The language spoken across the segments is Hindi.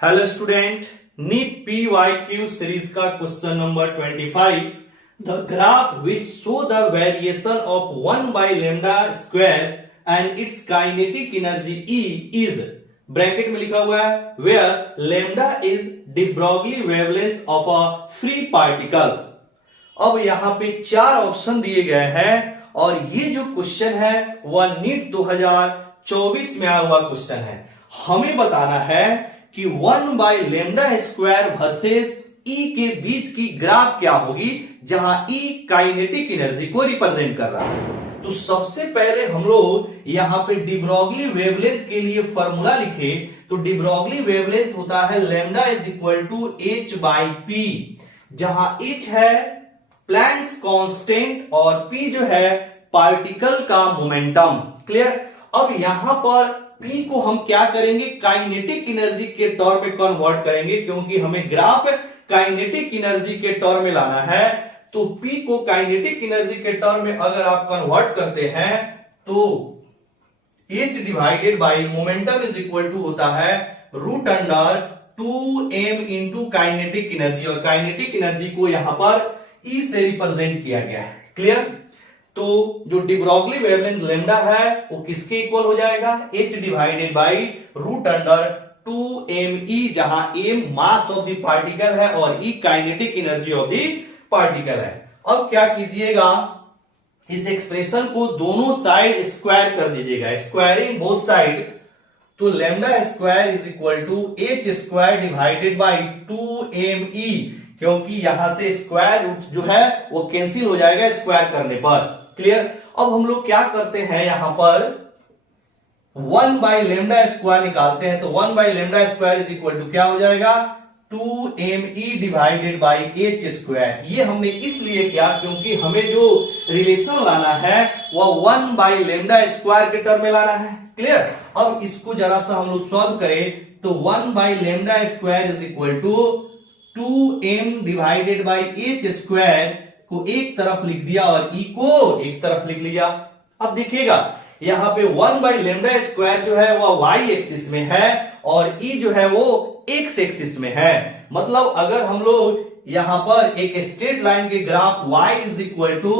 Hello student, NEET PYQ series का question number 25। The graph which show the variation of 1 by lambda square and its kinetic energy E is, bracket में लिखा हुआ है, where lambda is the Broglie wavelength of a free particle. अब यहां पे चार ऑप्शन दिए गए हैं और ये जो क्वेश्चन है वह नीट 2024 में आया हुआ क्वेश्चन है। हमें बताना है कि 1 by lambda square versus E के बीच की ग्राफ क्या होगी, जहां E काइनेटिक एनर्जी को रिप्रेजेंट कर रहा है। तो सबसे पहले हम लोग यहां पे डी ब्रॉगली वेवलेंथ के लिए फॉर्मूला लिखे, तो डी ब्रॉगली वेवलेंथ होता है lambda is equal to H by P, जहां H है प्लैंक्स कांस्टेंट और P जो है पार्टिकल का मोमेंटम। क्लियर। अब यहां पर P को हम क्या करेंगे, काइनेटिक एनर्जी के टर्म में कन्वर्ट करेंगे, क्योंकि हमें ग्राफ काइनेटिक एनर्जी के टर्म में लाना है। तो P को काइनेटिक एनर्जी के टर्म में अगर आप कन्वर्ट करते हैं तो H divided by momentum is equal to होता है root under 2m into kinetic energy, और काइनेटिक एनर्जी को यहां पर E से रिप्रेजेंट किया गया है। क्लियर। तो जो डी ब्रॉगली वेवलेंथ लेमडा है वो किसके इक्वल हो जाएगा, H divided by root under 2me, जहां m mass of the particle है और E kinetic energy of the particle है। अब क्या कीजिएगा, इस एक्सप्रेशन को दोनों साइड स्क्वायर कर दीजिएगा, स्क्वायरिंग बोथ साइड। तो lambda square is equal to H square divided by 2me, क्योंकि यहां से स्क्वायर रूट जो है वो कैंसिल हो जाएगा स्क्वायर करने पर। क्लियर। अब हम लोग क्या करते हैं, यहां पर 1 बाई लेमडा स्क्वायर निकालते हैं, तो 1 by lambda square is equal to क्या हो जाएगा, 2me divided by H square. ये हमने इसलिए किया क्योंकि हमें जो रिलेशन लाना है वह 1 बाई लेमडा स्क्वायर के टर्म में लाना है। क्लियर। अब इसको जरा सा हम लोग सॉल्व करें, तो 1 by lambda square is equal to 2m divided by H square को एक तरफ लिख दिया और E को एक तरफ लिख लिया। अब देखिएगा यहां पे 1 बाई लेमडा स्क्वायर जो है वह y एक्सिस में है और E जो है वो x एक्सिस में है। मतलब अगर हम लोग यहां पर एक स्ट्रेट लाइन के graph y is equal to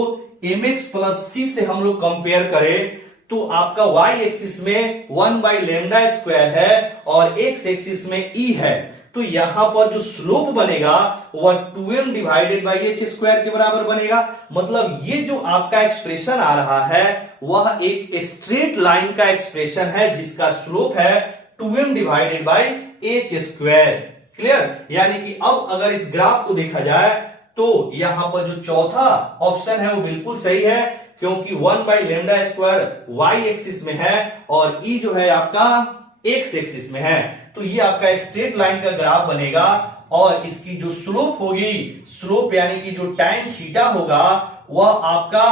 mx plus c से हम लोग कंपेयर करें, तो आपका y एक्सिस में 1 बाई लेमडा स्क्वायर है और x एक्सिस में E है। तो यहां पर जो स्लोप बनेगा वह 2m divided by H square के बराबर बनेगा। मतलब ये जो आपका एक्सप्रेशन आ रहा है वह एक स्ट्रेट लाइन का एक्सप्रेशन है जिसका स्लोप है 2m divided by H square. Clear. यानी कि अब अगर इस ग्राफ को देखा जाए तो यहां पर जो चौथा ऑप्शन है वो बिल्कुल सही है, क्योंकि 1 by lambda square y axis में है और E जो है आपका x एक्सिस में है। तो ये आपका स्ट्रेट लाइन का ग्राफ बनेगा और इसकी जो स्लोप होगी, स्लोप यानी कि जो tan थीटा होगा वह आपका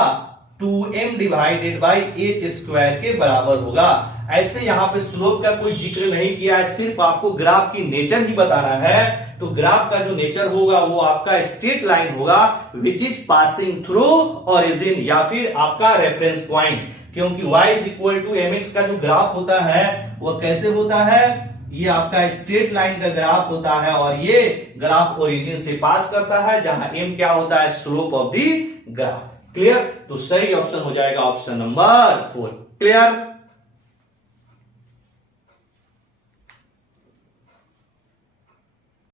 2m divided by H square के बराबर होगा। ऐसे यहां पे स्लोप का कोई जिक्र नहीं किया है, सिर्फ आपको ग्राफ की नेचर ही बताना है। तो ग्राफ का जो नेचर होगा वो आपका स्ट्रेट लाइन होगा which is passing through origin या फिर आपका रेफरेंस पॉइंट, क्योंकि y is equal to mx का जो ग्राफ होता है वह कैसे होता है, ये आपका स्ट्रेट लाइन का ग्राफ होता है और ये ग्राफ ओरिजिन से पास करता है, जहां m क्या होता है, slope of the graph. Clear. तो सही ऑप्शन हो जाएगा ऑप्शन नंबर 4। क्लियर।